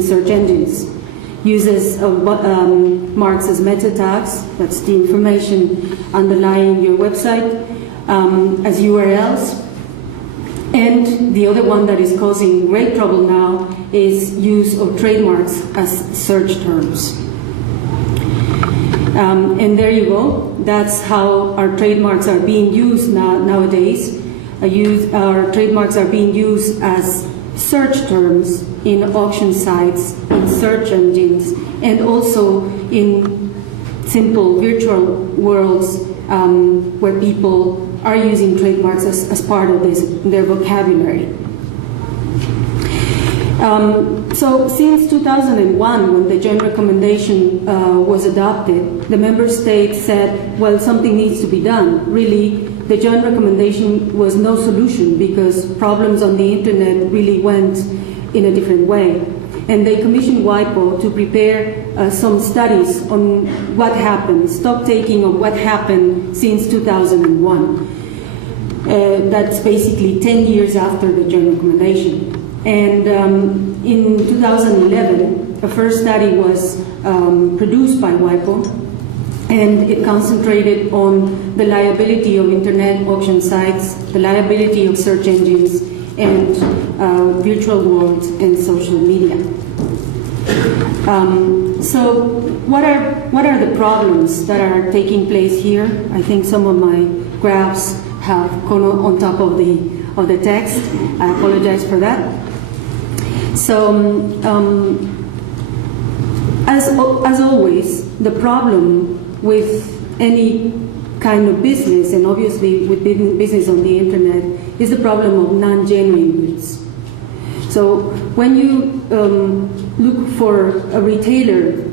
search engines. Uses marks as meta tags, that's the information underlying your website, as URLs. And the other one that is causing great trouble now is use of trademarks as search terms. And there you go. That's how our trademarks are being used nowadays. Our trademarks are being used as search terms in auction sites, in search engines, and also in simple virtual worlds where people are using trademarks as part of their vocabulary. So since 2001, when the joint recommendation was adopted, the member states said, well, something needs to be done. Really, the joint recommendation was no solution because problems on the internet really went in a different way. And they commissioned WIPO to prepare some studies on what happened, stock taking of what happened since 2001. That's basically 10 years after the joint recommendation. And in 2011, a first study was produced by WIPO, and it concentrated on the liability of internet auction sites, the liability of search engines, and virtual worlds and social media. So what are the problems that are taking place here? I think some of my graphs have gone on top of the text. I apologize for that. So as always, the problem with any kind of business, and obviously with business on the internet, is the problem of non-genuine goods. So when you look for a retailer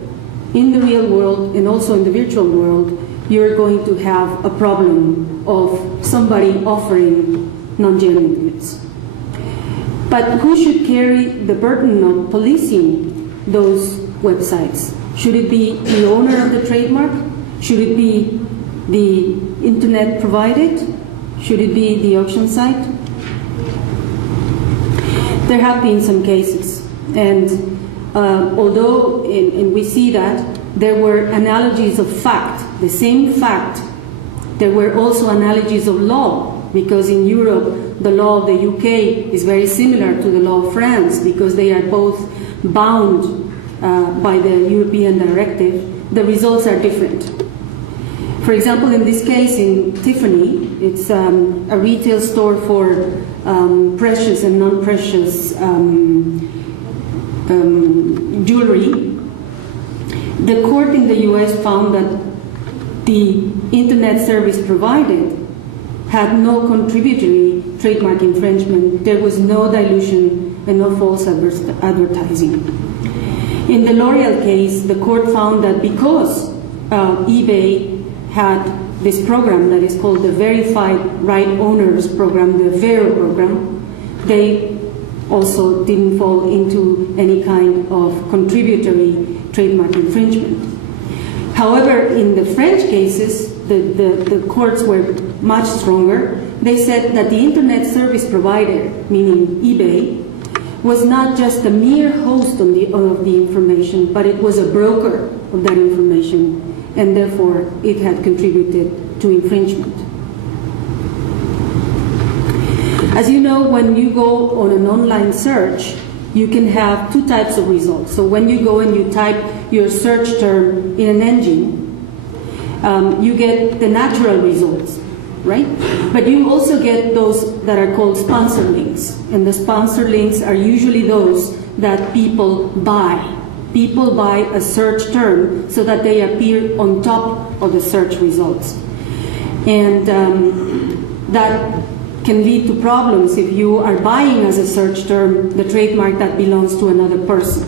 in the real world and also in the virtual world, you're going to have a problem of somebody offering non-genuine goods. But who should carry the burden of policing those websites? Should it be the owner of the trademark? Should it be the internet provided? Should it be the auction site? There have been some cases, and although we see that there were analogies of fact, the same fact, there were also analogies of law, because in Europe the law of the UK is very similar to the law of France because they are both bound by the European directive. The results are different. For example, in this case, in Tiffany, it's a retail store for precious and non-precious jewelry. The court in the US found that the internet service provided had no contributory trademark infringement. There was no dilution and no false advertising. In the L'Oreal case, the court found that because eBay had this program that is called the Verified Right Owners Program, the VERO program, they also didn't fall into any kind of contributory trademark infringement. However, in the French cases, the courts were much stronger. They said that the internet service provider, meaning eBay, was not just a mere host of the information, but it was a broker of that information, and therefore it had contributed to infringement. As you know, when you go on an online search, you can have two types of results. So when you go and you type your search term in an engine, you get the natural results, right? But you also get those that are called sponsor links. And the sponsor links are usually those that people buy. People buy a search term so that they appear on top of the search results. And that can lead to problems if you are buying as a search term the trademark that belongs to another person.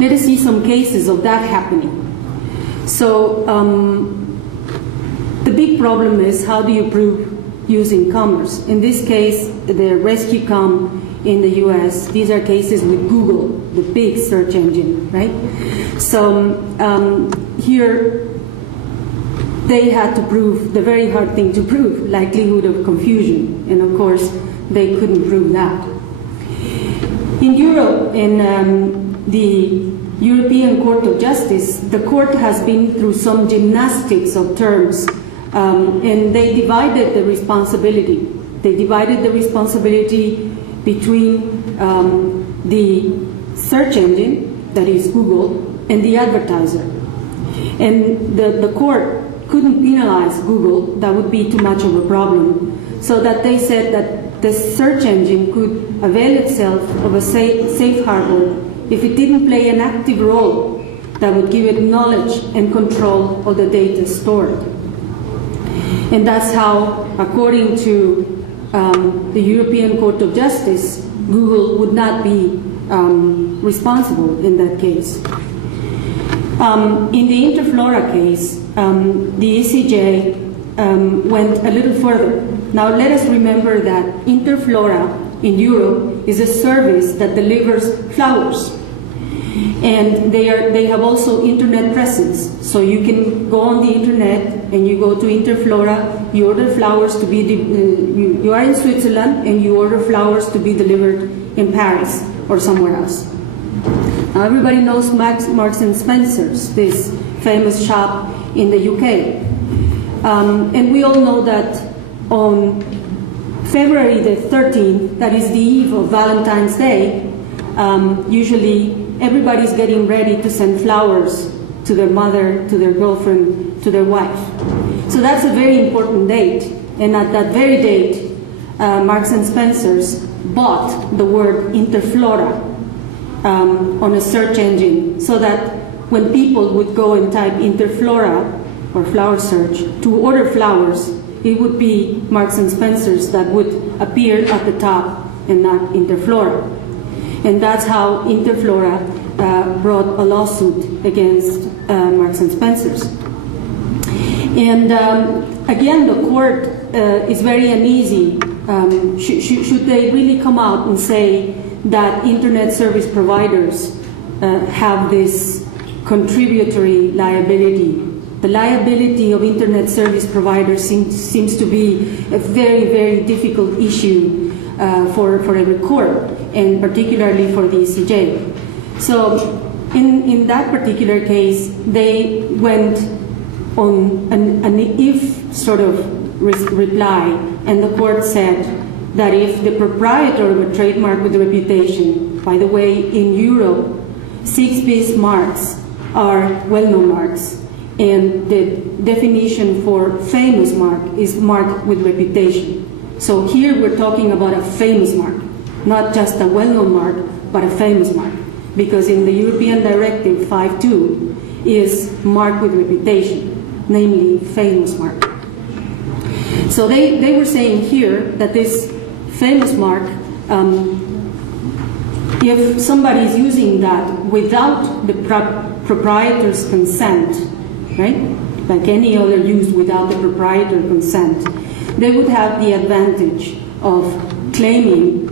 Let us see some cases of that happening. So the big problem is, how do you prove using commerce? In this case, the RescueCom in the US, these are cases with Google, the big search engine, right? So here they had to prove the very hard thing to prove, likelihood of confusion, and of course they couldn't prove that. In Europe, in the European Court of Justice, the court has been through some gymnastics of terms, and they divided the responsibility. They divided the responsibility between the search engine, that is Google, and the advertiser. And the court couldn't penalize Google, that would be too much of a problem, so that they said that the search engine could avail itself of a safe harbor if it didn't play an active role that would give it knowledge and control of the data stored. And that's how, according to the European Court of Justice, Google would not be responsible in that case. In the Interflora case, the ECJ went a little further. Now let us remember that Interflora in Europe is a service that delivers flowers. And they have also internet presence. So you can go on the internet and you go to Interflora, you order flowers to be, you are in Switzerland and you order flowers to be delivered in Paris or somewhere else. Now everybody knows Marks and Spencer's, this famous shop in the UK. And we all know that on February the 13th, that is the eve of Valentine's Day, usually everybody's getting ready to send flowers to their mother, to their girlfriend, to their wife. So that's a very important date. And at that very date, Marks and Spencer's bought the word Interflora on a search engine, so that when people would go and type Interflora or flower search to order flowers, it would be Marks and Spencer's that would appear at the top and not Interflora. And that's how Interflora brought a lawsuit against Marks and Spencer's. And again, the court is very uneasy. Should they really come out and say that internet service providers have this contributory liability? The liability of internet service providers seems to be a very, very difficult issue for every court, and particularly for the ECJ. So in that particular case, they went on an if sort of reply, and the court said that if the proprietor of a trademark with reputation, by the way, in Europe, 6-piece marks are well-known marks, and the definition for famous mark is mark with reputation. So here we're talking about a famous mark, not just a well-known mark, but a famous mark, because in the European Directive 5.2 is mark with reputation, namely famous mark. So they were saying here that this famous mark, if somebody is using that without the proprietor's consent, right, like any other use without the proprietor consent, they would have the advantage of claiming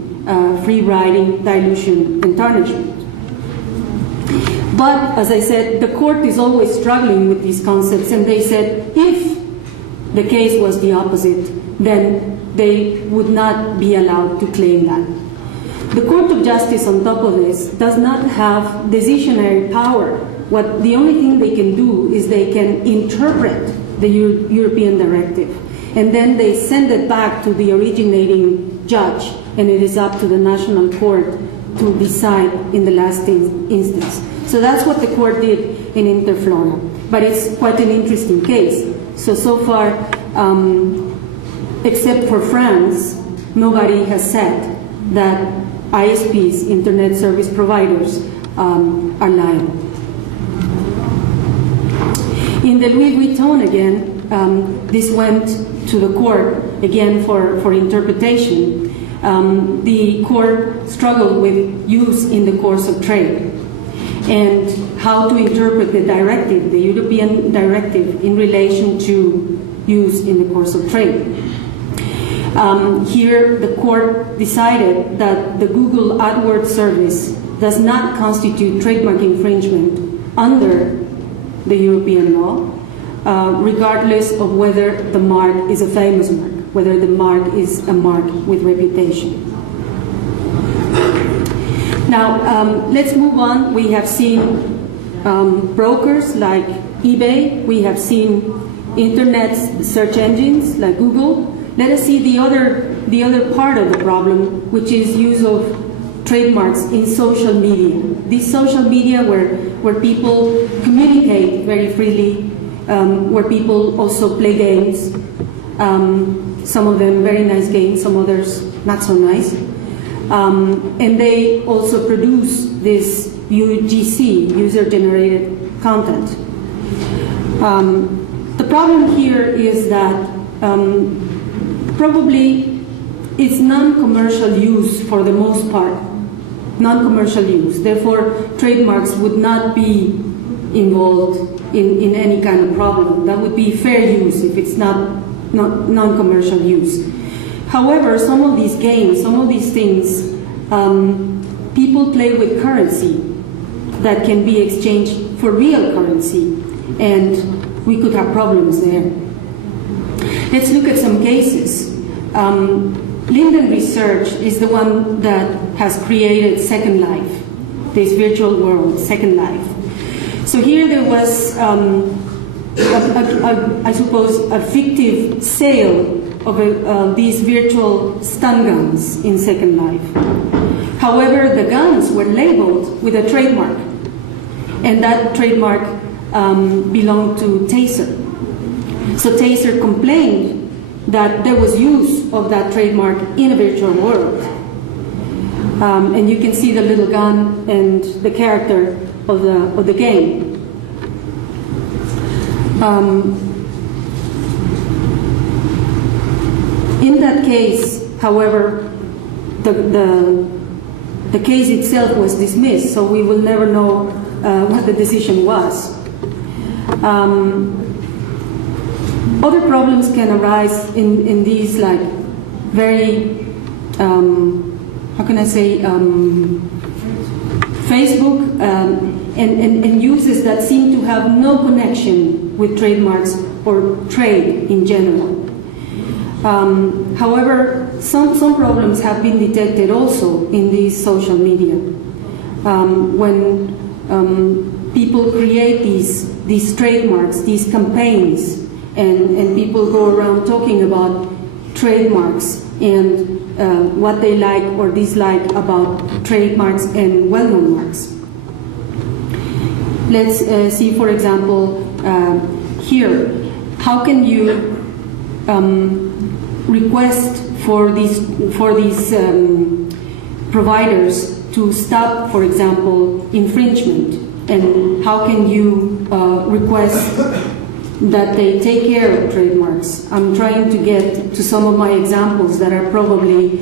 free writing, dilution, and tarnishment. But as I said, the court is always struggling with these concepts, and they said if the case was the opposite, then they would not be allowed to claim that. The Court of Justice, on top of this, does not have decisionary power. The only thing they can do is they can interpret the European directive, and then they send it back to the originating judge, and it is up to the national court to decide in the last instance. So that's what the court did in Interflora. But it's quite an interesting case. So far, except for France, nobody has said that ISPs, internet service providers, are liable. In the Louis Vuitton, again, this went to the court, again, for interpretation. The court struggled with use in the course of trade and how to interpret the directive, the European directive, in relation to use in the course of trade. Here, the court decided that the Google AdWords service does not constitute trademark infringement under the European law, regardless of whether the mark is a famous mark, whether the mark is a mark with reputation. Now, let's move on. We have seen brokers like eBay. We have seen internet search engines like Google. Let us see the other part of the problem, which is use of trademarks in social media. This social media where people communicate very freely, where people also play games, some of them very nice games, some others not so nice. And they also produce this UGC, user-generated content. The problem here is that probably it's non-commercial use for the most part, non-commercial use. Therefore, trademarks would not be involved in any kind of problem. That would be fair use if it's not non-commercial use. However, some of these games, some of these things, people play with currency that can be exchanged for real currency, and we could have problems there. Let's look at some cases. Linden Research is the one that has created Second Life, this virtual world, Second Life. So here there was, I suppose, a fictive sale of these virtual stun guns in Second Life. However, the guns were labeled with a trademark, and that trademark belonged to Taser. So Taser complained that there was use of that trademark in a virtual world. And you can see the little gun and the character of the game. In that case, however, the case itself was dismissed, so we will never know what the decision was. Other problems can arise in these, like, very, how can I say, Facebook and uses that seem to have no connection with trademarks or trade in general. However, some problems have been detected also in these social media. When people create these trademarks, these campaigns, and people go around talking about trademarks and what they like or dislike about trademarks and well-known marks. Let's see, for example, here, how can you request for these providers to stop, for example, infringement, and how can you request that they take care of trademarks? I'm trying to get to some of my examples that are probably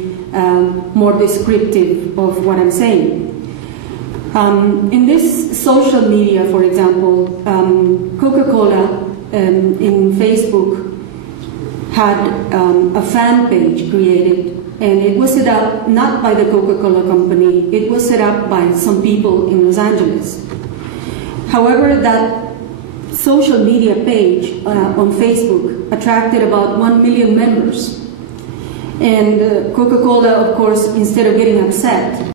more descriptive of what I'm saying. In this social media, for example, Coca-Cola in Facebook had a fan page created, and it was set up not by the Coca-Cola company, it was set up by some people in Los Angeles. However, that social media page on Facebook attracted about 1 million members. And Coca-Cola, of course, instead of getting upset,